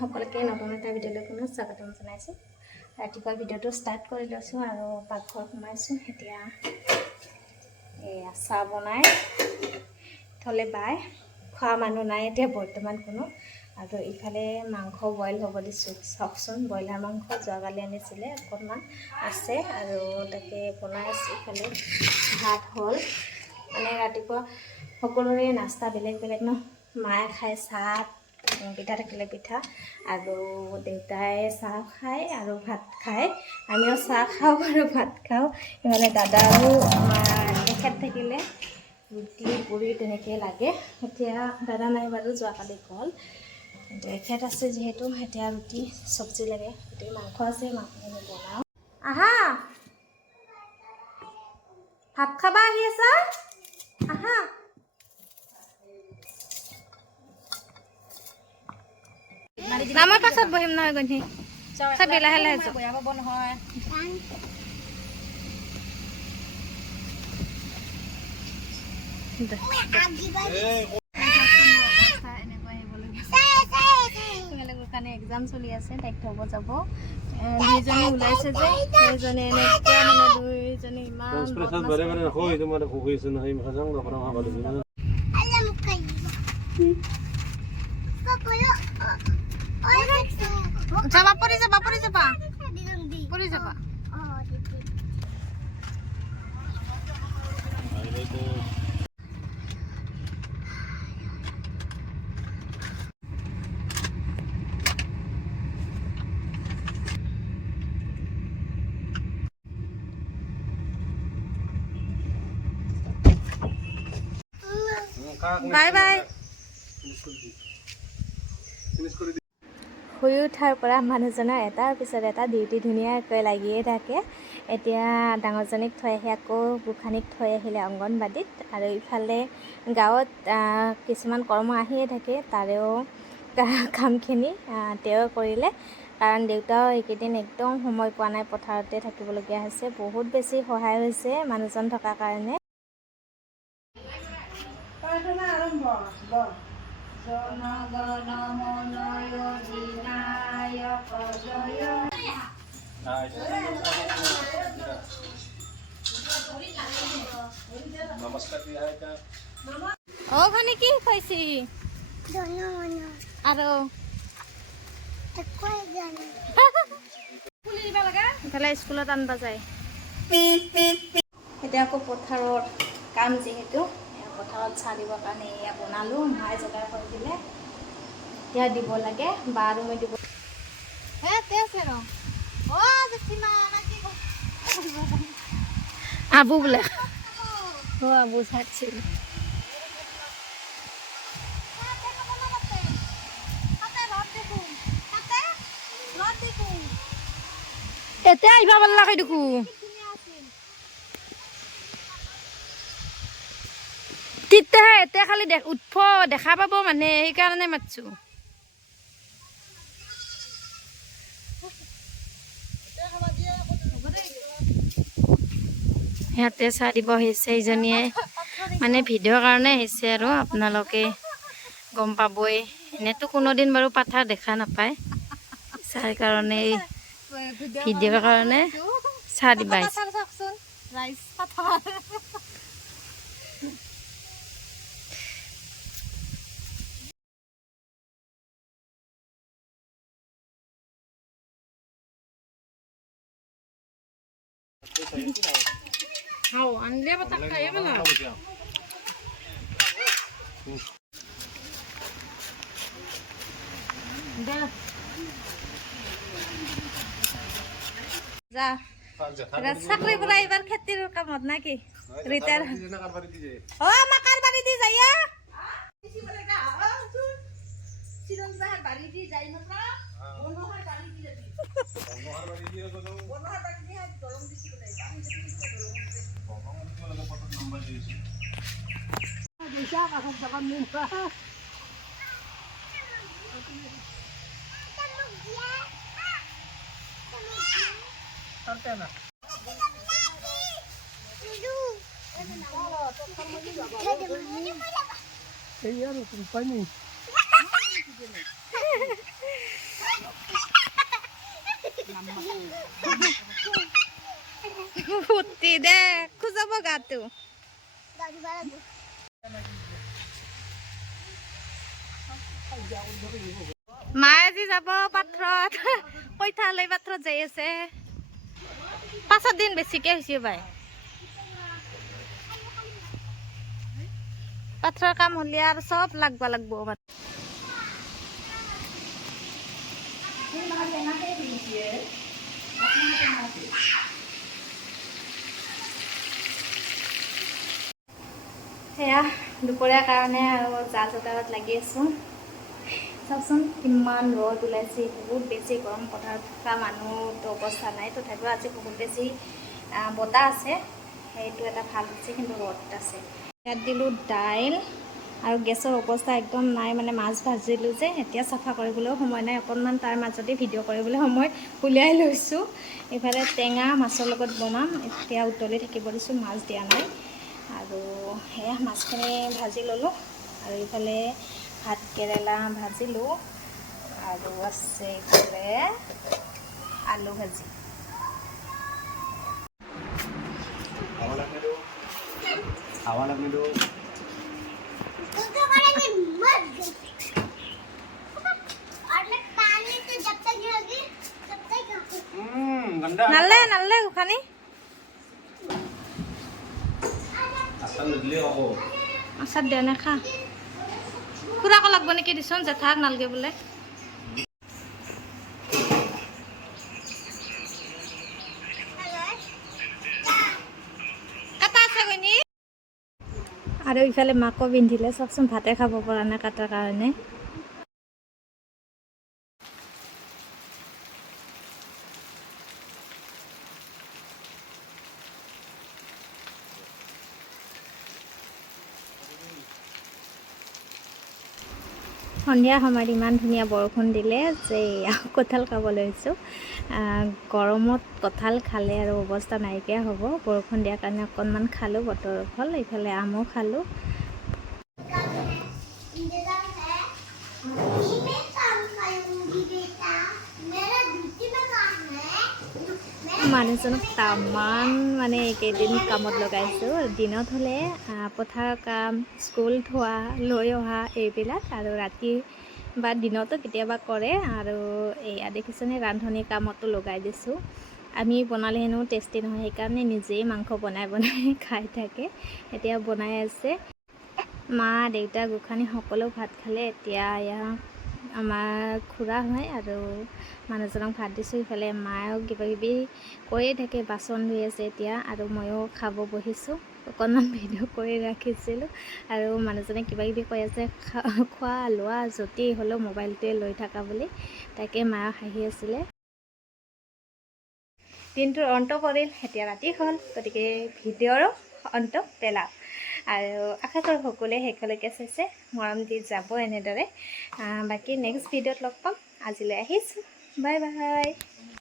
সকলোকে নতুন এটা ভিডিঅ'লৈ কোনো স্বাগতম জনাইছোঁ। ৰাতিপুৱা ভিডিঅ'টো ষ্টাৰ্ট কৰি লৈছোঁ আৰু পাকঘৰত সোমাইছোঁ। এতিয়া চাহ বনাই থ'লে বাই, খোৱা মানুহ নাই এতিয়া বৰ্তমান কোনো। আৰু ইফালে মাংস বইল হ'ব দিছোঁ। চাওকচোন, ব্ৰইলাৰ মাংস যোৱাকালি আনিছিলে, অকণমান আছে আৰু তাকে বনাই আছোঁ। ইফালে ভাত হ'ল, মানে ৰাতিপুৱা সকলোৰে নাস্তা বেলেগ বেলেগ ন। মায়ে খায় চাহ, পিঠা থাকিলে পিঠা, আৰু দেউতাই চাহ খায় আৰু ভাত খায়। আমিও চাহ খাওঁ আৰু ভাত খাওঁ। মানে দাদা আৰু তেখেত থাকিলে ৰুটি পুৰি তেনেকৈ লাগে। এতিয়া দাদা নাই বাৰু, যোৱাকালি গ'ল। তেখেত আছে যিহেতু এতিয়া ৰুটি চব্জি লাগে। গোটেই মাংস আছে, মাংস বনাওঁ। আহা ভাত খাবা, আহি আছা? আহা। মই পাছত বহিম নহয় গন্ধি চাবি, লাহে লাহে নহয়। কাৰণে এক্সাম চলি আছে, তাইক থ'ব যাব। দুইজনী ওলাইছে যে, সেইজনী এনেকুৱা মানে দুইজনী ইমান যাবা, পৰি যাবা, পৰি যাবা, পৰি যাবা। Bye bye. শুই উঠাৰ পৰা মানুহজনৰ এটাৰ পিছত এটা ডিউটি ধুনীয়াকৈ লাগিয়ে থাকে। এতিয়া ডাঙৰজনীক থৈ আহি আকৌ গোসানীক থৈ আহিলে অংগনবাদীত, আৰু ইফালে গাঁৱত কিছুমান কৰ্ম আহিয়ে থাকে, তাৰেও কামখিনি তেওঁ কৰিলে। কাৰণ দেউতাও এইকেইদিন একদম সময় পোৱা নাই, পথাৰতে থাকিবলগীয়া হৈছে। বহুত বেছি সহায় হৈছে মানুহজন থকাৰ কাৰণে। প্ৰাৰ্থনা আৰম্ভ। জনগণ মন অধিনায়ক জয়। অ ভানি কি পাইছি আৰু ইফালে স্কুলত আনবা যায়। এতিয়া আকৌ পথাৰৰ কাম যিহেতু, পথাৰত চাহ দিবৰ কাৰণে এয়া বনালোঁ। মায়ে যোগাৰ কৰি দিলে, এতিয়া দিব লাগে। বা আৰু মই দিব আবু বোলে আবু চাইছিল। এতিয়া আহিবা ভাল লাগে দেখো। তেতিয়াহে এতিয়া খালি উঠব দেখা পাব মানে, সেইকাৰণে মাতছো। সিহঁতে চাহ দিব আহিছে, ইজনীয়ে মানে ভিডিঅ'ৰ কাৰণে আহিছে আৰু আপোনালোকে গম পাবই। এনেতো কোনোদিন বাৰু পাথাৰ দেখা নাপায়, চাহ কাৰণে ভিডিঅ'ৰ কাৰণে চাহ দিব আহিছে। আনলে পাতা খাই পেলা। যা চাকৰি পৰা এইবাৰ খেতিৰ কামত নাকি ৰিটায়াৰ। অ মাকাৰ বাৰী দি যায় দে খুজাব গাটো মায়ে আজি যাব পাথৰত পইঠা লৈ পাথৰত যাই আছে 5 দিন বেছিকে হৈছে বাই পাথৰৰ কাম হলে আৰু সব লাগবা লাগব সেয়া দুপৰীয়াৰ কাৰণে আৰু যা যোগাৰত লাগি আছোঁ চাওকচোন কিমান ৰ'দ ওলাইছে বহুত বেছি গৰম পথাৰত থকা মানুহতো অৱস্থা নাই তথাপিও আজি বহুত বেছি বতাহ আছে সেইটো এটা ভাল হৈছে কিন্তু ৰ'দ আছে ইয়াত দিলোঁ দাইল আৰু গেছৰ অৱস্থা একদম নাই মানে মাছ ভাজিলোঁ যে এতিয়া চাফা কৰিবলৈও সময় নাই অকণমান তাৰ মাজতে ভিডিঅ' কৰিবলৈ সময় উলিয়াই লৈছোঁ এইফালে টেঙা মাছৰ লগত বনাম এতিয়া উতলি থাকিব দিছোঁ মাছ দিয়া নাই আৰু সেয়া মাছখিনি ভাজি ল'লোঁ আৰু এইফালে ভাত কেৰেলা ভাজিলোঁ আৰু আছে এইফালে আলু ভাজি নালে নালে গোখানি আচাৰ দিয়া নে খা খুৰাকো লাগব নেকি দিচোন জেঠাক নালগে বোলে আৰু ইফালে মাকো পিন্ধিলে চাওকচোন ভাতে খাব পৰা নাই কাটাৰ কাৰণে সন্ধিয়া সময়ত ইমান ধুনীয়া বৰষুণ দিলে যে কঁঠাল খাবলৈ লৈছোঁ গৰমত কঁঠাল খালে আৰু অৱস্থা নাইকিয়া হ'ব বৰষুণ দিয়াৰ কাৰণে অকণমান খালোঁ বতৰৰ ফল এইফালে আমো খালোঁ মানুহজনক তামান মানে এইকেইদিন কামত লগাইছোঁ দিনত হ'লে পথাৰৰ কাম স্কুল থোৱা লৈ অহা এইবিলাক আৰু ৰাতি বা দিনতো কেতিয়াবা কৰে আৰু এয়া দেখিছেনে ৰান্ধনি কামতো লগাই দিছোঁ আমি বনালে হেনো টেষ্টি নহয় সেইকাৰণে নিজেই মাংস বনাই বনাই খাই থাকে এতিয়া বনাই আছে মা দেউতা গোসাঁনী সকলো ভাত খালে এতিয়া এয়া আমাৰ খুৰা হয় আৰু মানুহজনক ভাত দিছোঁ ইফালে মায়েও কিবাকিবি কৈয়ে থাকে বাচন ধুই আছে এতিয়া আৰু ময়ো খাব বহিছোঁ অকণমান ভিডিঅ' কৰি ৰাখিছিলোঁ আৰু মানুহজনে কিবাকিবি কৈ আছে খোৱা লোৱা য'তেই হ'লেও মোবাইলটোৱে লৈ থকা বুলি তাকে মায়ে হাঁহি আছিলে দিনটোৰ অন্ত পৰিল এতিয়া ৰাতি হ'ল গতিকে ভিডিঅ'ৰো অন্ত পেলাওঁ আৰু আশা কৰোঁ সকলোৱে শেষলৈকে চাইছে মৰম দি যাব এনেদৰে বাকী নেক্সট ভিডিঅ'ত লগ পাম আজিলৈ আহিছোঁ বাই বাই